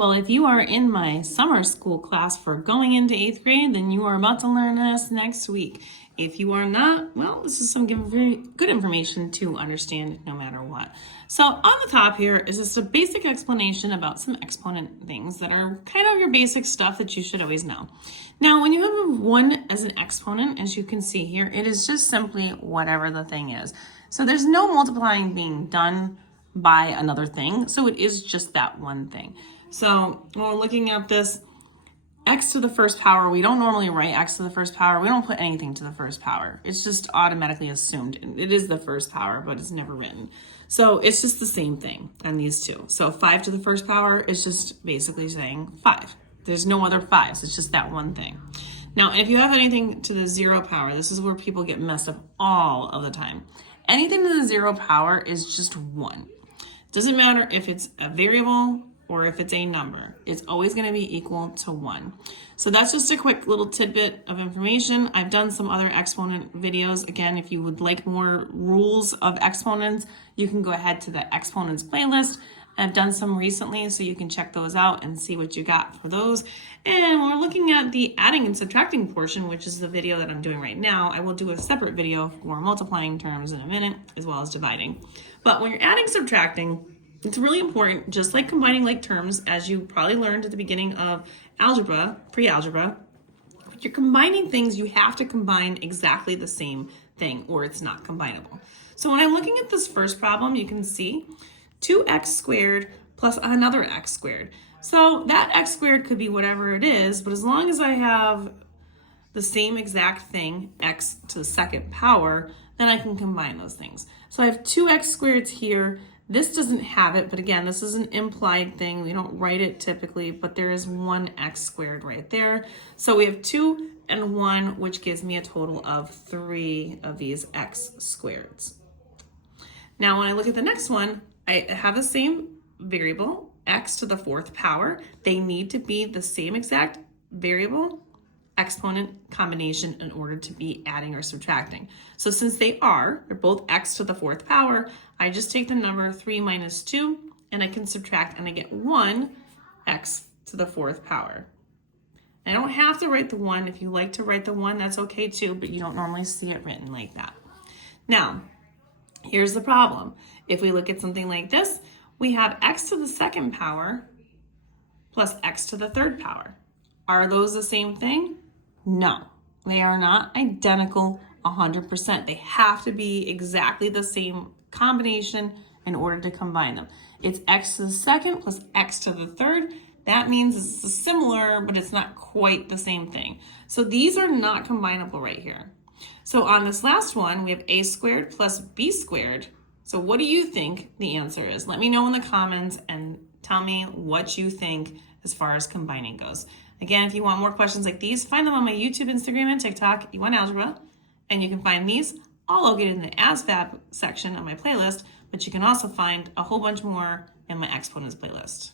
Well, if you are in my summer school class for going into 8th grade, then you are about to learn this next week. If you are not, well, this is some very good information to understand no matter what. So on the top here is just a basic explanation about some exponent things that are kind of your basic stuff that you should always know. Now, when you have a 1 as an exponent, as you can see here, it is just simply whatever the thing is. So there's no multiplying being done by another thing, so it is just that one thing. So when we're looking at this, x to the first power, we don't normally write x to the first power. We don't put anything to the first power. It's just automatically assumed. It is the first power, but it's never written. So it's just the same thing on these two. So 5 to the first power is just basically saying 5. There's no other 5s. It's just that one thing. Now, if you have anything to the 0 power, this is where people get messed up all of the time. Anything to the 0 power is just 1. Doesn't matter if it's a variable or if it's a number, it's always going to be equal to 1. So that's just a quick little tidbit of information. I've done some other exponent videos. Again, if you would like more rules of exponents, you can go ahead to the exponents playlist. I've done some recently, so you can check those out and see what you got for those. And when we're looking at the adding and subtracting portion, which is the video that I'm doing right now, I will do a separate video for multiplying terms in a minute, as well as dividing. But when you're adding, subtracting, it's really important, just like combining like terms, as you probably learned at the beginning of algebra, pre-algebra. If you're combining things, you have to combine exactly the same thing, or it's not combinable. So when I'm looking at this first problem, you can see 2x squared plus another x squared. So that x squared could be whatever it is, but as long as I have the same exact thing, x to the second power, then I can combine those things. So I have 2x squareds here. This doesn't have it, but again, this is an implied thing. We don't write it typically, but there is 1x squared right there. So we have 2 and 1, which gives me a total of 3 of these x squareds. Now, when I look at the next one, I have the same variable, x to the 4th power. They need to be the same exact variable exponent combination in order to be adding or subtracting. So since they're both x to the 4th power, I just take the number 3 minus 2 and I can subtract and I get 1 x to the 4th power. I don't have to write the 1. If you like to write the 1, that's okay too, but you don't normally see it written like that. Now, here's the problem. If we look at something like this, we have x to the 2nd power plus x to the 3rd power. Are those the same thing? No, they are not identical 100%. They have to be exactly the same combination in order to combine them. It's x to the 2nd plus x to the 3rd. That means it's similar, but it's not quite the same thing. So these are not combinable right here. So on this last one, we have a squared plus b squared. So what do you think the answer is? Let me know in the comments and tell me what you think as far as combining goes. Again, if you want more questions like these, find them on my YouTube, Instagram, and TikTok, YouWantAlgebra. And you can find these all located in the ASVAB section of my playlist, but you can also find a whole bunch more in my exponents playlist.